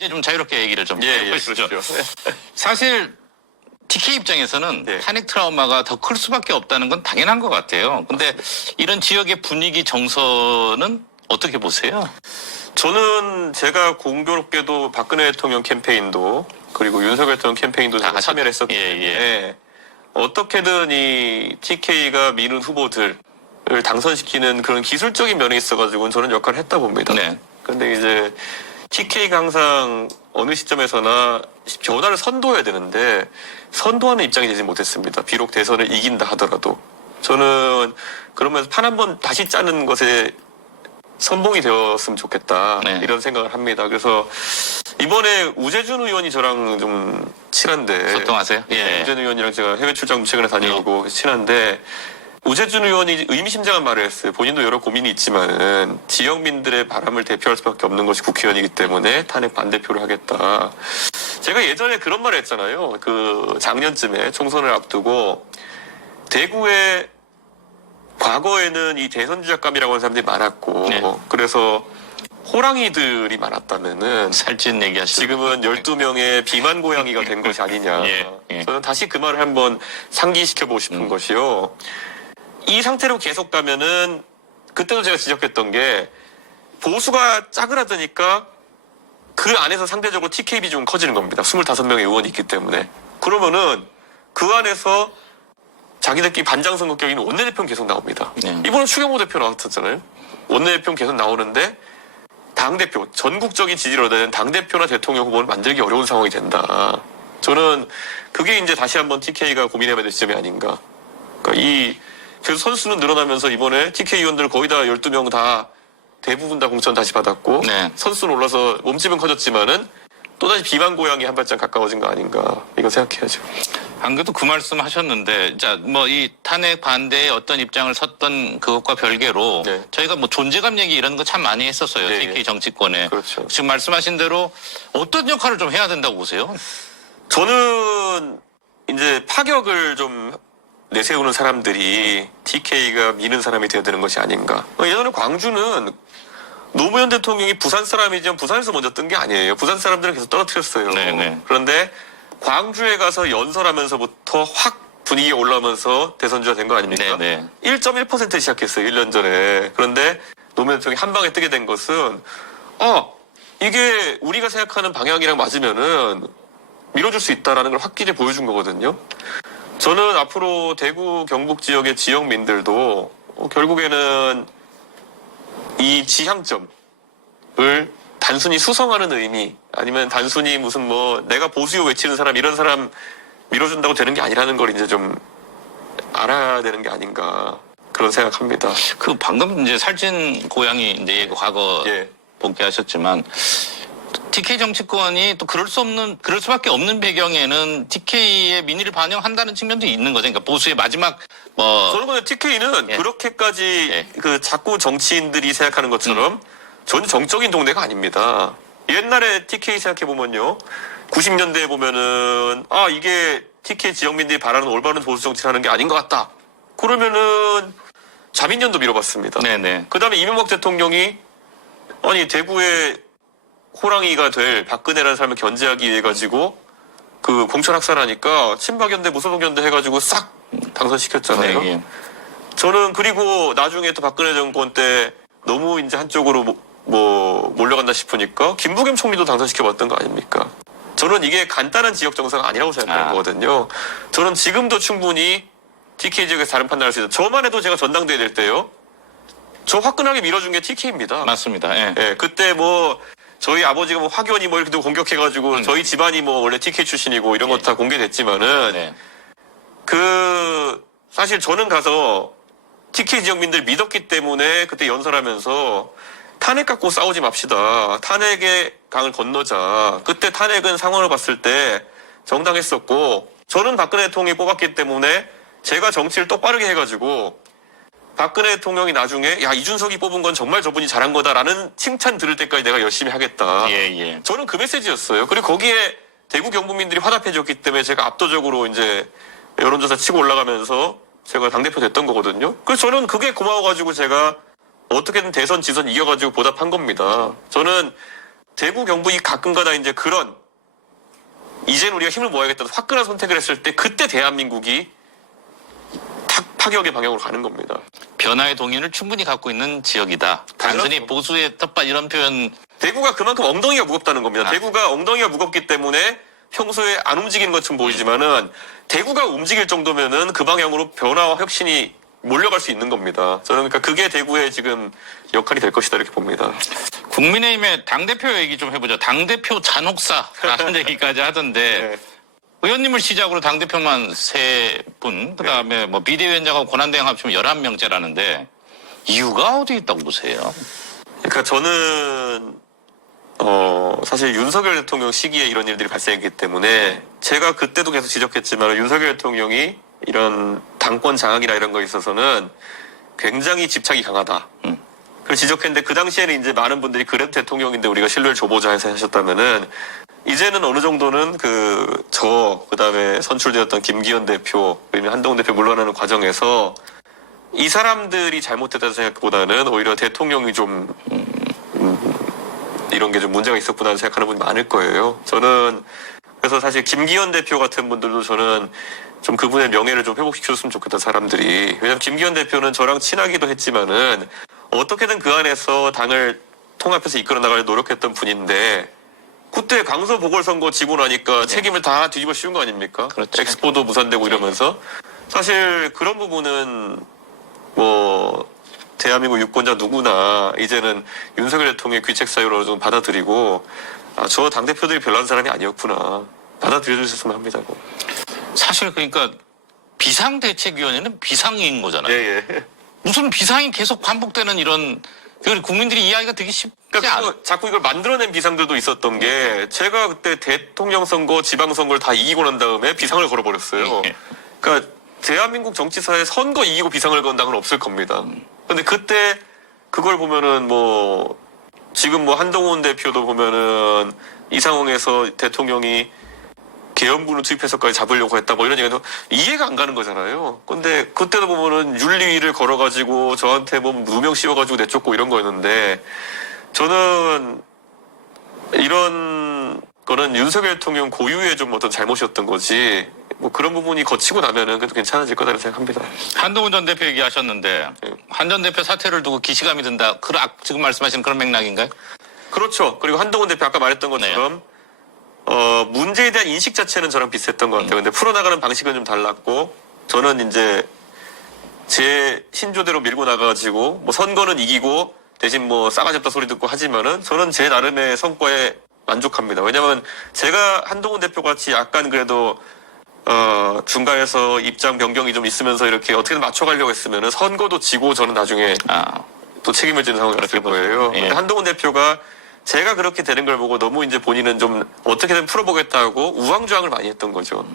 이제 좀 자유롭게 얘기를 좀 해보시죠. 사실 TK 입장에서는 네. 탄핵 트라우마가 더 클 수밖에 없다는 건 당연한 것 같아요. 근데 이런 지역의 분위기 정서는 어떻게 보세요? 저는 제가 공교롭게도 박근혜 대통령 캠페인도 그리고 윤석열 대통령 캠페인도 제가 참여를 했었기 때문에 어떻게든 이 TK가 미는 후보들을 당선시키는 그런 기술적인 면에 있어가지고는 저는 역할을 했다 봅니다. 네. 근데 이제 TK가 항상 어느 시점에서나 변화를 선도해야 되는데 선도하는 입장이 되지 못했습니다. 비록 대선을 이긴다 하더라도. 저는 그러면서 판 한번 다시 짜는 것에 선봉이 되었으면 좋겠다. 네. 이런 생각을 합니다. 그래서 이번에 우재준 의원이 저랑 좀 친한데. 소통하세요? 예. 우재준 의원이랑 제가 해외 출장 최근에 다녀오고 친한데 우재준 의원이 의미심장한 말을 했어요. 본인도 여러 고민이 있지만은 지역민들의 바람을 대표할 수밖에 없는 것이 국회의원이기 때문에 탄핵 반대표를 하겠다. 제가 예전에 그런 말을 했잖아요. 그 작년쯤에 총선을 앞두고 대구에 과거에는 이 대선 주작감이라고 하는 사람들이 많았고 그래서 호랑이들이 많았다면은 살찐 얘기하시죠. 지금은 12명의 비만 고양이가 된 것이 아니냐. 저는 다시 그 말을 한번 상기시켜보고 싶은 것이요. 이 상태로 계속 가면은 그때도 제가 지적했던 게 보수가 짜그라드니까 그 안에서 상대적으로 TK 비중은 커지는 겁니다. 25명의 의원이 있기 때문에. 그러면은 그 안에서 자기들끼리 반장선거 껴있는 원내대표는 계속 나옵니다. 이번에 추경호 대표 나왔었잖아요. 원내대표는 계속 나오는데 당대표, 전국적인 지지를 얻어야 되는 당대표나 대통령 후보를 만들기 어려운 상황이 된다. 저는 그게 이제 다시 한번 TK가 고민해봐야 될 지점이 아닌가. 그러니까 그래서 선수는 늘어나면서 이번에 TK 의원들 거의 다 12명 다 대부분 다 공천 다시 받았고 선수는 올라서 몸집은 커졌지만은 또다시 비만 고양이 한 발짝 가까워진 거 아닌가. 이거 생각해야죠. 안 그래도 그 말씀 하셨는데, 자, 뭐, 이 탄핵 반대에 어떤 입장을 섰던 그것과 별개로, 저희가 뭐 존재감 얘기 이런 거 참 많이 했었어요. TK 정치권에. 그렇죠. 지금 말씀하신 대로 어떤 역할을 좀 해야 된다고 보세요? 저는 이제 파격을 좀 내세우는 사람들이 TK가 미는 사람이 되어야 되는 것이 아닌가. 예전에 광주는 노무현 대통령이 부산 사람이지만 부산에서 먼저 뜬 게 아니에요. 부산 사람들은 계속 떨어뜨렸어요. 그런데 광주에 가서 연설하면서부터 확 분위기가 올라오면서 대선주가 된 거 아닙니까? 1.1% 시작했어요. 1년 전에. 그런데 노무현 대통령이 한 방에 뜨게 된 것은 이게 우리가 생각하는 방향이랑 맞으면은 밀어줄 수 있다라는 걸 확실히 보여준 거거든요. 저는 앞으로 대구 경북 지역의 지역민들도 결국에는 이 지향점을 단순히 수성하는 의미 아니면 단순히 무슨 뭐 내가 보수요 외치는 사람 이런 사람 밀어준다고 되는 게 아니라는 걸 이제 좀 알아야 되는 게 아닌가 그런 생각합니다. 그 방금 이제 살찐 고양이 이제 과거 복귀하셨지만 TK 정치권이 또 그럴 수밖에 없는 배경에는 TK의 민의를 반영한다는 측면도 있는 거죠. 그러니까 보수의 마지막 저는 근데 TK는 그렇게까지 그 자꾸 정치인들이 생각하는 것처럼 전 정적인 동네가 아닙니다. 옛날에 TK 생각해보면요. 90년대에 보면은 이게 TK 지역민들이 바라는 올바른 보수 정치를 하는 게 아닌 것 같다. 그러면은 자민련도 밀어봤습니다. 그 다음에 이명박 대통령이 대구에 호랑이가 될 박근혜라는 사람을 견제하기 위해 가지고 그 공천 학살하니까 친박연대 무소속연대 해가지고 싹 당선시켰잖아요. 저는 그리고 나중에 또 박근혜 정권 때 너무 이제 한쪽으로 몰려간다 싶으니까 김부겸 총리도 당선시켜봤던 거 아닙니까? 저는 이게 간단한 지역 정서가 아니라고 생각하는 거거든요. 저는 지금도 충분히 TK 지역에서 다른 판단할 수 있어요. 저만 해도 제가 전당대회 될 때요. 저 화끈하게 밀어준 게 TK입니다. 맞습니다. 그때 저희 아버지가 화교니 이렇게 공격해가지고 저희 집안이 원래 TK 출신이고 이런 것 다 공개됐지만은 사실 저는 가서 TK 지역민들 믿었기 때문에 그때 연설하면서 탄핵 갖고 싸우지 맙시다. 탄핵의 강을 건너자. 그때 탄핵은 상황을 봤을 때 정당했었고 저는 박근혜 대통령이 뽑았기 때문에 제가 정치를 똑바르게 해가지고 박근혜 대통령이 나중에 이준석이 뽑은 건 정말 저분이 잘한 거다라는 칭찬 들을 때까지 내가 열심히 하겠다. 저는 그 메시지였어요. 그리고 거기에 대구 경북민들이 화답해줬기 때문에 제가 압도적으로 이제 여론조사 치고 올라가면서 제가 당대표 됐던 거거든요. 그래서 저는 그게 고마워가지고 제가 어떻게든 대선 지선 이겨가지고 보답한 겁니다. 저는 대구 경북이 가끔가다 이제 그런 이제는 우리가 힘을 모아야겠다는 화끈한 선택을 했을 때 그때 대한민국이 탁 파격의 방향으로 가는 겁니다. 변화의 동의를 충분히 갖고 있는 지역이다. 단순히 당연하죠. 보수의 텃밭 이런 표현. 대구가 그만큼 엉덩이가 무겁다는 겁니다. 대구가 엉덩이가 무겁기 때문에 평소에 안 움직이는 것처럼 보이지만은 대구가 움직일 정도면은 그 방향으로 변화와 혁신이 몰려갈 수 있는 겁니다. 저는 그러니까 그게 대구의 지금 역할이 될 것이다 이렇게 봅니다. 국민의힘의 당대표 얘기 좀 해보죠. 당대표 잔혹사라는 얘기까지 하던데 네. 의원님을 시작으로 당대표만 3분, 그다음에 뭐 비대위원장하고 권한대행 합치면 11명째라는데 이유가 어디 있다고 보세요? 그러니까 저는 사실 윤석열 대통령 시기에 이런 일들이 발생했기 때문에 제가 그때도 계속 지적했지만 윤석열 대통령이 이런 당권 장악이나 이런 거에 있어서는 굉장히 집착이 강하다. 그걸 지적했는데 그 당시에는 이제 많은 분들이 그래도 대통령인데 우리가 신뢰를 줘보자 해서 하셨다면은 이제는 어느 정도는 그다음에 선출되었던 김기현 대표, 그리고 한동훈 대표 물러나는 과정에서 이 사람들이 잘못했다는 생각보다는 오히려 대통령이 좀 이런 게 좀 문제가 있었구나 생각하는 분이 많을 거예요. 저는 그래서 사실 김기현 대표 같은 분들도 저는 좀 그분의 명예를 좀 회복시켜줬으면 좋겠다 사람들이. 왜냐면 김기현 대표는 저랑 친하기도 했지만은 어떻게든 그 안에서 당을 통합해서 이끌어 나가려 노력했던 분인데 그때 강서 보궐선거 지고 나니까 책임을 다 뒤집어 씌운 거 아닙니까? 그렇죠. 엑스포도 무산되고 이러면서 사실 그런 부분은 뭐 대한민국 유권자 누구나 이제는 윤석열 대통령의 귀책 사유로 좀 받아들이고 저 당대표들이 별난 사람이 아니었구나 받아들여 주셨으면 합니다. 사실 그러니까 비상대책위원회는 비상인 거잖아요. 예. 무슨 비상이 계속 반복되는 이런 국민들이 이해하기가 되게 쉽지 않아요. 자꾸 이걸 만들어낸 비상들도 있었던 게 제가 그때 대통령 선거, 지방선거를 다 이기고 난 다음에 비상을 걸어버렸어요. 그러니까 대한민국 정치사에 선거 이기고 비상을 건 당은 없을 겁니다. 근데 그때 그걸 보면은 뭐 지금 뭐 한동훈 대표도 보면은 이 상황에서 대통령이 계엄군을 투입해서까지 잡으려고 했다 뭐 이런 얘기도 이해가 안 가는 거잖아요. 근데 그때도 보면은 윤리위를 걸어가지고 저한테 뭐 누명 씌워가지고 내쫓고 이런 거였는데 저는 이런 거는 윤석열 대통령 고유의 좀 어떤 잘못이었던 거지 뭐 그런 부분이 거치고 나면은 그래도 괜찮아질 거다라고 생각합니다. 한동훈 전 대표 얘기하셨는데 한 전 대표 사퇴를 두고 기시감이 든다. 지금 말씀하신 그런 맥락인가요? 그렇죠. 그리고 한동훈 대표 아까 말했던 것처럼 문제에 대한 인식 자체는 저랑 비슷했던 것 같아요. 근데 풀어나가는 방식은 좀 달랐고 저는 이제 제 신조대로 밀고 나가가지고 뭐 선거는 이기고 대신 뭐 싸가지 없다 소리 듣고 하지만은 저는 제 나름의 성과에 만족합니다. 왜냐면 제가 한동훈 대표 같이 약간 그래도 중간에서 입장 변경이 좀 있으면서 이렇게 어떻게든 맞춰가려고 했으면은 선거도 지고 저는 나중에 또 책임을 지는 상황이 될 거예요. 예. 근데 한동훈 대표가 제가 그렇게 되는 걸 보고 너무 이제 본인은 좀 어떻게든 풀어보겠다고 우왕좌왕을 많이 했던 거죠.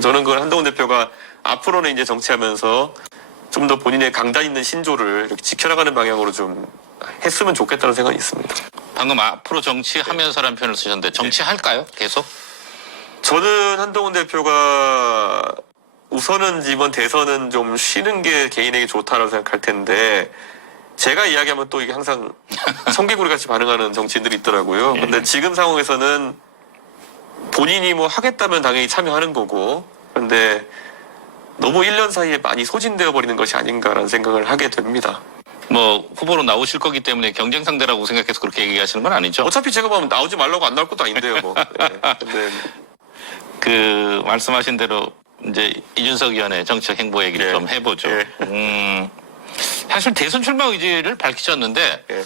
저는 그걸 한동훈 대표가 앞으로는 이제 정치하면서 좀 더 본인의 강단 있는 신조를 이렇게 지켜나가는 방향으로 좀 했으면 좋겠다는 생각이 있습니다. 방금 앞으로 정치하면서라는 표현을 쓰셨는데 정치할까요? 계속? 저는 한동훈 대표가 우선은 이번 대선은 좀 쉬는 게 개인에게 좋다라고 생각할 텐데 제가 이야기하면 또 이게 항상 청개구리 같이 반응하는 정치인들이 있더라고요. 근데 지금 상황에서는 본인이 뭐 하겠다면 당연히 참여하는 거고 그런데 너무 1년 사이에 많이 소진되어 버리는 것이 아닌가라는 생각을 하게 됩니다. 뭐 후보로 나오실 거기 때문에 경쟁 상대라고 생각해서 그렇게 얘기하시는 건 아니죠? 어차피 제가 보면 나오지 말라고 안 나올 것도 아닌데요, 뭐. 네. 근데 그 말씀하신 대로 이제 이준석 의원의 정치적 행보 얘기를 예. 좀 해보죠. 예. 사실 대선 출마 의지를 밝히셨는데 예.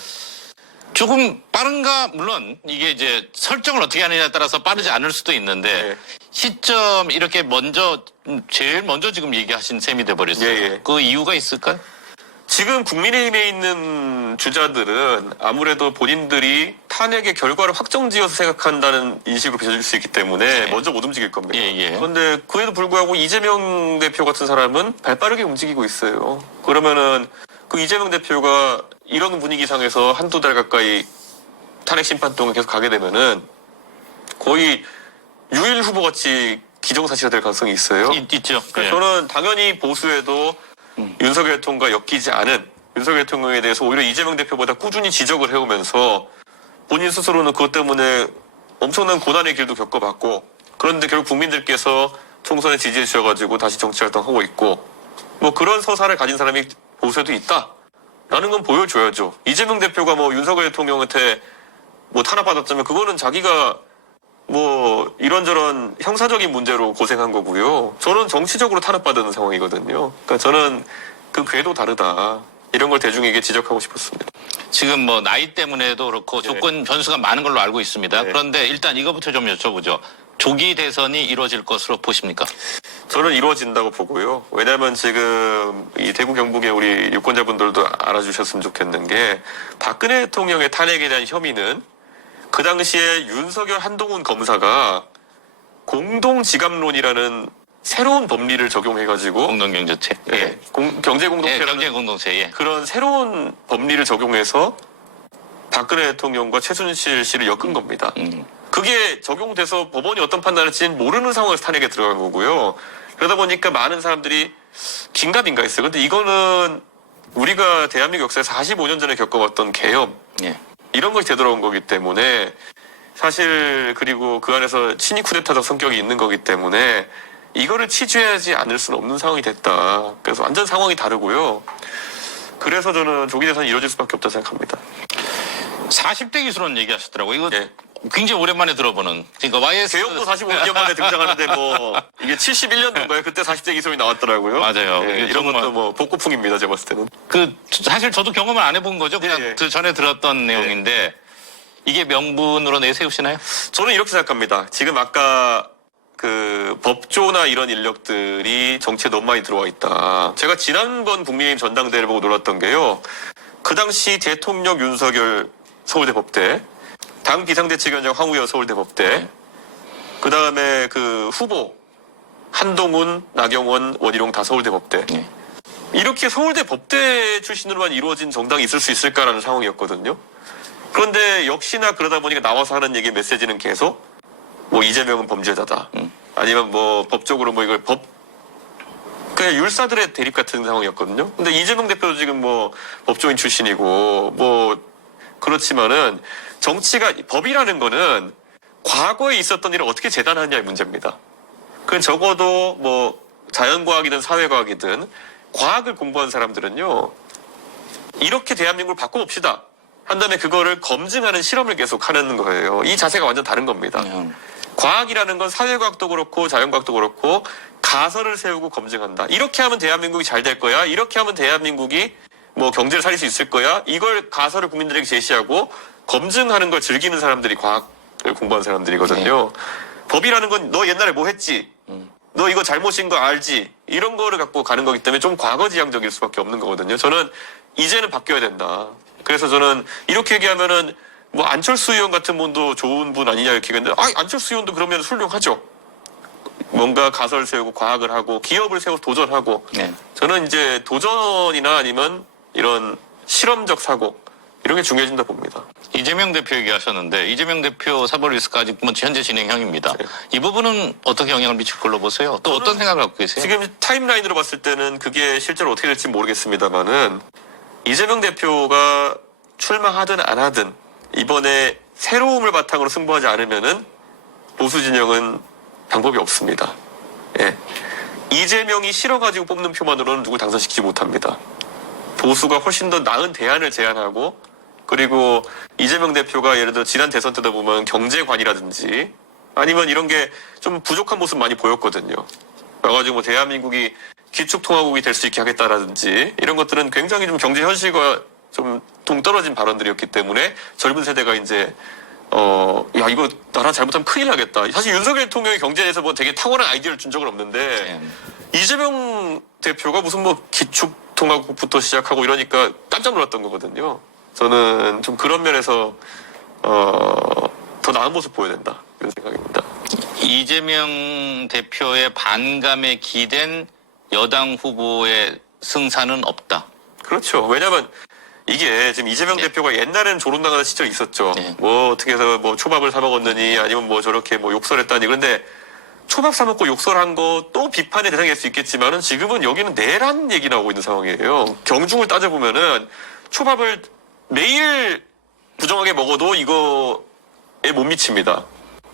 조금 빠른가 물론 이게 이제 설정을 어떻게 하느냐에 따라서 빠르지 않을 수도 있는데 예. 시점 이렇게 제일 먼저 지금 얘기하신 셈이 돼버렸어요. 예. 그 이유가 있을까요? 지금 국민의힘에 있는 주자들은 아무래도 본인들이 탄핵의 결과를 확정지어서 생각한다는 인식으로 비춰질 수 있기 때문에 먼저 못 움직일 겁니다. 그런데 그에도 불구하고 이재명 대표 같은 사람은 발빠르게 움직이고 있어요. 그러면은 그 이재명 대표가 이런 분위기상에서 한두 달 가까이 탄핵 심판 동안 계속 가게 되면은 거의 유일 후보같이 기정사실화 될 가능성이 있어요. 있죠. 그러니까 저는 당연히 보수에도 윤석열 대통령과 엮이지 않은 윤석열 대통령에 대해서 오히려 이재명 대표보다 꾸준히 지적을 해오면서 본인 스스로는 그것 때문에 엄청난 고난의 길도 겪어봤고, 그런데 결국 국민들께서 총선에 지지해 주셔가지고 다시 정치활동하고 있고, 뭐 그런 서사를 가진 사람이 보수에도 있다라는 건 보여줘야죠. 이재명 대표가 뭐 윤석열 대통령한테 뭐 탄압받았다면 그거는 자기가 뭐 이런저런 형사적인 문제로 고생한 거고요. 저는 정치적으로 탄압받은 상황이거든요. 그러니까 저는 그 궤도 다르다. 이런 걸 대중에게 지적하고 싶었습니다. 지금 뭐 나이 때문에도 그렇고 네. 조건 변수가 많은 걸로 알고 있습니다. 네. 그런데 일단 이거부터 좀 여쭤보죠. 조기 대선이 이루어질 것으로 보십니까? 저는 이루어진다고 보고요. 왜냐하면 지금 이 대구 경북의 우리 유권자분들도 알아주셨으면 좋겠는 게, 박근혜 대통령의 탄핵에 대한 혐의는 그 당시에 윤석열 한동훈 검사가 공동지갑론이라는 새로운 법리를 적용해가지고 공동경제체. 예, 경제공동체라는 경제공동체. 예. 그런 새로운 법리를 적용해서 박근혜 대통령과 최순실 씨를 엮은 겁니다. 그게 적용돼서 법원이 어떤 판단을 할지는 모르는 상황에서 탄핵에 들어간 거고요. 그러다 보니까 많은 사람들이 긴가민가 했어요. 근데 이거는 우리가 대한민국 역사에서 45년 전에 겪어봤던 계엄, 예. 이런 것이 되돌아온 거기 때문에, 사실 그리고 그 안에서 친위 쿠데타적 성격이 있는 거기 때문에 이거를 치주하지 않을 수는 없는 상황이 됐다. 그래서 완전 상황이 다르고요. 그래서 저는 조기 대선이 이루어질 수밖에 없다고 생각합니다. 40대 기수론 얘기하셨더라고요. 이거 예. 굉장히 오랜만에 들어보는. 그러니까 YS 개혁도 45년 만에 등장하는데 뭐 이게 71년도인가요? 그때 40대 기소이 나왔더라고요. 맞아요. 예, 이게 이런 정말- 것도 뭐 복고풍입니다. 제가 봤을 때는. 사실 저도 경험을 안 해본 거죠. 그냥 예, 예. 그 전에 들었던 내용인데 이게 명분으로 내세우시나요? 저는 이렇게 생각합니다. 지금 아까 그 법조나 이런 인력들이 정치에 너무 많이 들어와 있다. 제가 지난번 국민의힘 전당대회를 보고 놀랐던 게요. 그 당시 대통령 윤석열 서울대 법대, 당 비상대책위원장 황우여 서울대 법대, 그 다음에 그 후보 한동훈, 나경원, 원희룡 다 서울대 법대. 예. 이렇게 서울대 법대 출신으로만 이루어진 정당이 있을 수 있을까라는 상황이었거든요. 그런데 역시나 그러다 보니까 나와서 하는 얘기 메시지는 계속 뭐 이재명은 범죄자다. 아니면 뭐 법적으로 뭐 이걸 그냥 율사들의 대립 같은 상황이었거든요. 근데 이재명 대표도 지금 뭐 법조인 출신이고 뭐 그렇지만은 정치가, 법이라는 거는 과거에 있었던 일을 어떻게 재단하느냐의 문제입니다. 그건 적어도 뭐 자연과학이든 사회과학이든 과학을 공부한 사람들은요, 이렇게 대한민국을 바꿔봅시다 한 다음에 그거를 검증하는 실험을 계속 하는 거예요. 이 자세가 완전 다른 겁니다. 과학이라는 건 사회과학도 그렇고 자연과학도 그렇고 가설을 세우고 검증한다. 이렇게 하면 대한민국이 잘 될 거야. 이렇게 하면 대한민국이 뭐 경제를 살릴 수 있을 거야. 이걸 가설을 국민들에게 제시하고 검증하는 걸 즐기는 사람들이 과학을 공부한 사람들이거든요. 법이라는 건 너 옛날에 뭐 했지? 너 이거 잘못인 거 알지? 이런 거를 갖고 가는 거기 때문에 좀 과거지향적일 수밖에 없는 거거든요. 저는 이제는 바뀌어야 된다. 그래서 저는 이렇게 얘기하면은 뭐 안철수 의원 같은 분도 좋은 분 아니냐 이렇게 얘기했는데, 안철수 의원도 그러면 훌륭하죠. 뭔가 가설 세우고 과학을 하고 기업을 세우고 도전하고. 네. 저는 이제 도전이나 아니면 이런 실험적 사고 이런 게 중요해진다 봅니다. 이재명 대표 얘기하셨는데 이재명 대표 사법리스크까지 현재 진행형입니다. 네. 이 부분은 어떻게 영향을 미칠 걸로 보세요? 또 어떤 생각을 갖고 계세요? 지금 타임라인으로 봤을 때는 그게 실제로 어떻게 될지 모르겠습니다만은, 이재명 대표가 출마하든 안 하든 이번에 새로움을 바탕으로 승부하지 않으면은 보수 진영은 방법이 없습니다. 예. 이재명이 싫어가지고 뽑는 표만으로는 누굴 당선시키지 못합니다. 보수가 훨씬 더 나은 대안을 제안하고, 그리고 이재명 대표가 예를 들어 지난 대선 때다 보면 경제관이라든지 아니면 이런 게 좀 부족한 모습 많이 보였거든요. 와가지고 뭐 대한민국이 기축통화국이 될 수 있게 하겠다라든지 이런 것들은 굉장히 좀 경제 현실과 좀 동떨어진 발언들이었기 때문에 젊은 세대가 이제 야 이거 나라 잘못하면 큰일 나겠다. 사실 윤석열 대통령이 경제에서 뭐 되게 탁월한 아이디어를 준 적은 없는데 이재명 대표가 무슨 뭐 기축통화국부터 시작하고 이러니까 깜짝 놀랐던 거거든요. 저는 좀 그런 면에서 더 나은 모습 보여야 된다 이런 생각입니다. 이재명 대표의 반감에 기댄 여당 후보의 승산은 없다. 그렇죠. 왜냐하면 이게 지금 이재명 대표가 옛날에는 조롱당하는 시절이 있었죠. 뭐 어떻게 해서 뭐 초밥을 사 먹었느니 아니면 뭐 저렇게 뭐 욕설했다니. 그런데 초밥 사 먹고 욕설한 거 또 비판의 대상이 될 수 있겠지만은 지금은 여기는 내란 얘기 나오고 있는 상황이에요. 경중을 따져보면은 초밥을 매일 부정하게 먹어도 이거에 못 미칩니다.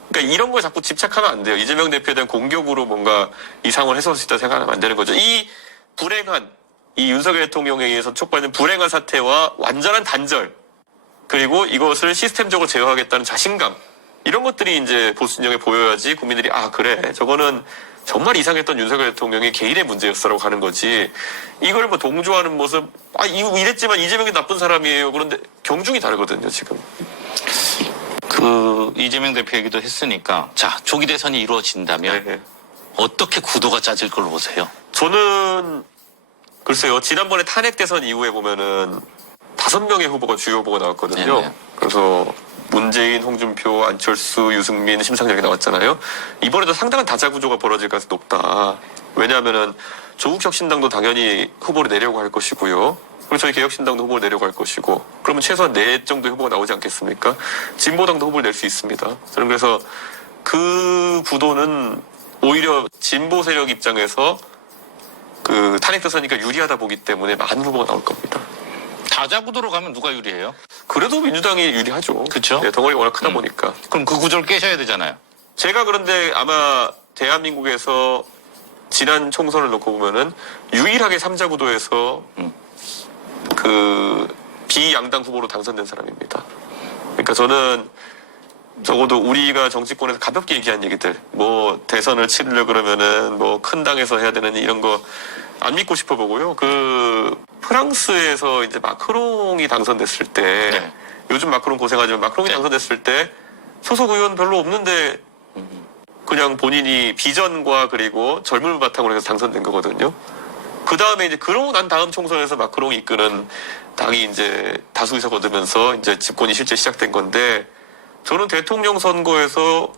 그러니까 이런 거에 자꾸 집착하면 안 돼요. 이재명 대표에 대한 공격으로 뭔가 이 상황을 해소할 수 있다 생각하면 안 되는 거죠. 이 불행한, 이 윤석열 대통령에 의해서 촉발된 불행한 사태와 완전한 단절, 그리고 이것을 시스템적으로 제어하겠다는 자신감, 이런 것들이 이제 보수진영에 보여야지 국민들이 아 그래 저거는 정말 이상했던 윤석열 대통령의 개인의 문제였어라고 가는 거지. 이걸 뭐 동조하는 모습, 아 이랬지만 이재명이 나쁜 사람이에요. 그런데 경중이 다르거든요 지금. 그 이재명 대표 얘기도 했으니까 자 조기 대선이 이루어진다면 네. 어떻게 구도가 짜질 걸로 보세요? 저는 글쎄요. 지난번에 탄핵 대선 이후에 보면은 5명의 후보가 주요 후보가 나왔거든요. 네네. 그래서 문재인, 홍준표, 안철수, 유승민, 심상정 이렇게 나왔잖아요. 이번에도 상당한 다자 구조가 벌어질 가능성이 높다. 왜냐하면은 조국 혁신당도 당연히 후보를 내려고 할 것이고요. 그리고 저희 개혁신당도 후보를 내려고 할 것이고, 그러면 최소한 4 정도의 후보가 나오지 않겠습니까? 진보당도 후보를 낼 수 있습니다. 저는 그래서 그 구도는 오히려 진보 세력 입장에서 그 탄핵 대선이니까 유리하다 보기 때문에 많은 후보가 나올 겁니다. 다자구도로 가면 누가 유리해요? 그래도 민주당이 유리하죠. 그쵸? 네, 덩어리가 워낙 크다 보니까. 그럼 그 구조를 깨셔야 되잖아요. 제가 그런데 아마 대한민국에서 지난 총선을 놓고 보면은 유일하게 3자 구도에서 그 비양당 후보로 당선된 사람입니다. 그러니까 저는 적어도 우리가 정치권에서 가볍게 얘기한 얘기들, 뭐 대선을 치르려 그러면은 뭐 큰 당에서 해야 되는 이런 거 안 믿고 싶어 보고요. 그 프랑스에서 이제 마크롱이 당선됐을 때, 네. 요즘 마크롱 고생하지만 마크롱이 네. 당선됐을 때 소속 의원 별로 없는데 그냥 본인이 비전과 그리고 젊음을 바탕으로 해서 당선된 거거든요. 그 다음에 이제 그러고 난 다음 총선에서 마크롱이 이끄는 당이 이제 다수 의석 얻으면서 이제 집권이 실제 시작된 건데, 저는 대통령 선거에서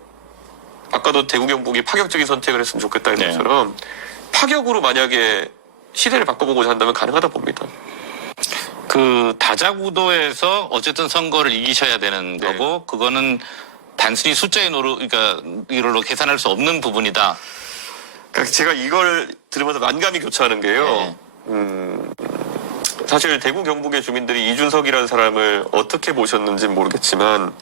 아까도 대구 경북이 파격적인 선택을 했으면 좋겠다 이런 네. 것처럼 파격으로 만약에 시대를 바꿔보고자 한다면 가능하다 봅니다. 그 다자구도에서 어쨌든 선거를 이기셔야 되는 네. 거고 그거는 단순히 숫자의 그러니까 이걸로 계산할 수 없는 부분이다. 그러니까 제가 이걸 들으면서 만감이 교차하는 게요. 네. 사실 대구 경북의 주민들이 이준석이라는 사람을 어떻게 보셨는지는 모르겠지만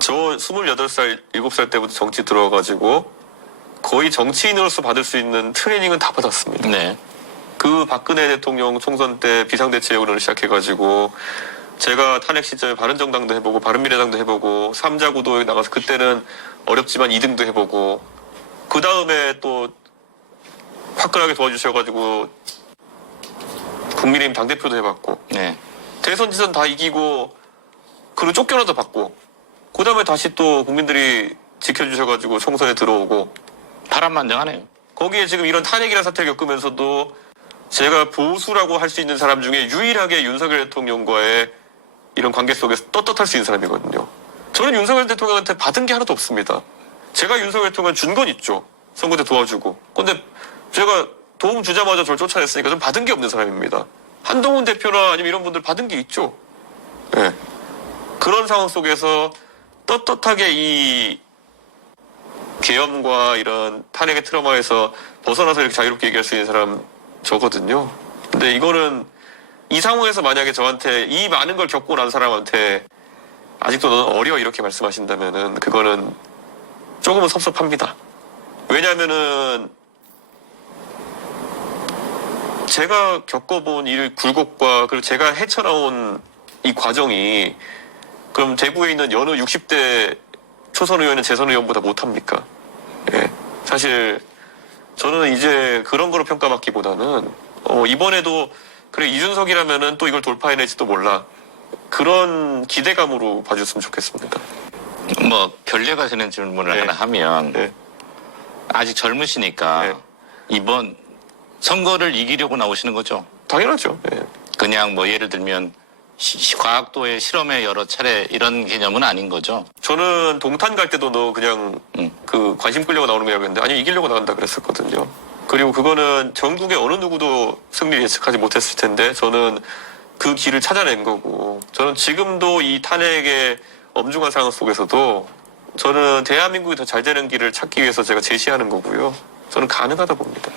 저 28살, 7살 때부터 정치 들어와가지고 거의 정치인으로서 받을 수 있는 트레이닝은 다 받았습니다. 네. 그 박근혜 대통령 총선 때 비상대책위원회를 시작해가지고 제가 탄핵 시점에 바른정당도 해보고 바른미래당도 해보고 3자 구도에 나가서 그때는 어렵지만 2등도 해보고 그 다음에 또 화끈하게 도와주셔가지고 국민의힘 당대표도 해봤고 네. 대선 지선 다 이기고 그리고 쫓겨나도 받고 그 다음에 다시 또 국민들이 지켜주셔가지고 총선에 들어오고 파란만장하네요. 거기에 지금 이런 탄핵이라는 사태를 겪으면서도 제가 보수라고 할 수 있는 사람 중에 유일하게 윤석열 대통령과의 이런 관계 속에서 떳떳할 수 있는 사람이거든요. 저는 윤석열 대통령한테 받은 게 하나도 없습니다. 제가 윤석열 대통령 준 건 있죠. 선거 때 도와주고. 근데 제가 도움 주자마자 저를 쫓아냈으니까 좀 받은 게 없는 사람입니다. 한동훈 대표나 아니면 이런 분들 받은 게 있죠. 네. 그런 상황 속에서 떳떳하게 이 계엄과 이런 탄핵의 트라우마에서 벗어나서 이렇게 자유롭게 얘기할 수 있는 사람 저거든요. 근데 이거는 이 상황에서 만약에 저한테 이 많은 걸 겪고 난 사람한테 아직도 너는 어려 이렇게 말씀하신다면은 그거는 조금은 섭섭합니다. 왜냐하면은 제가 겪어본 이 굴곡과 그리고 제가 헤쳐나온 이 과정이 그럼 대구에 있는 여느 60대 초선 의원은 재선 의원보다 못합니까? 예. 사실 저는 이제 그런 거로 평가받기보다는 이번에도 그래 이준석이라면은 또 이걸 돌파해낼지도 몰라 그런 기대감으로 봐줬으면 좋겠습니다. 뭐 결례가 되는 질문을 네. 하나 하면 네. 아직 젊으시니까 네. 이번 선거를 이기려고 나오시는 거죠? 당연하죠. 예. 그냥 뭐 예를 들면 과학도의 실험에 여러 차례 이런 개념은 아닌 거죠? 저는 동탄 갈 때도 너 그냥 그 관심 끌려고 나오는 거라고 했는데 아니 이기려고 나간다 그랬었거든요. 그리고 그거는 전국의 어느 누구도 승리를 예측하지 못했을 텐데 저는 그 길을 찾아낸 거고 저는 지금도 이 탄핵의 엄중한 상황 속에서도 저는 대한민국이 더 잘 되는 길을 찾기 위해서 제가 제시하는 거고요. 저는 가능하다 봅니다.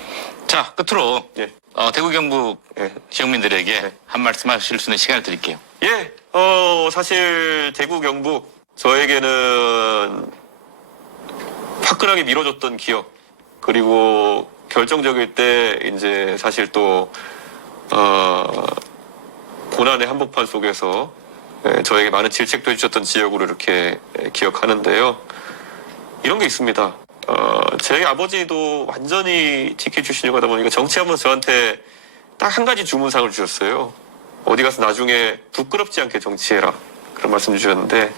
자, 끝으로 예. 대구 경북 예. 지역민들에게 네. 한 말씀 하실 수 있는 시간을 드릴게요. 예, 사실 대구 경북 저에게는 화끈하게 밀어줬던 기억, 그리고 결정적일 때 이제 사실 또 고난의 한복판 속에서 저에게 많은 질책도 해주셨던 지역으로 이렇게 기억하는데요. 이런 게 있습니다. 제 아버지도 완전히 TK 출신이고 하다 보니까 정치하면서 저한테 딱 한 가지 주문상을 주셨어요. 어디 가서 나중에 부끄럽지 않게 정치해라. 그런 말씀 주셨는데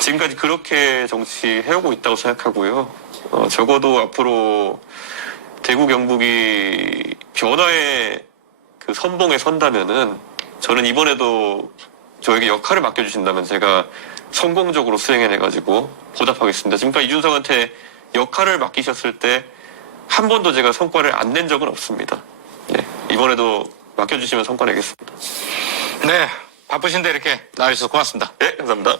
지금까지 그렇게 정치해오고 있다고 생각하고요. 적어도 앞으로 대구 경북이 변화의 그 선봉에 선다면은 저는 이번에도 저에게 역할을 맡겨주신다면 제가 성공적으로 수행해내가지고 보답하겠습니다. 지금까지 이준석한테 역할을 맡기셨을 때 한 번도 제가 성과를 안 낸 적은 없습니다. 네, 이번에도 맡겨주시면 성과 내겠습니다. 네, 바쁘신데 이렇게 나와주셔서 고맙습니다. 네, 감사합니다.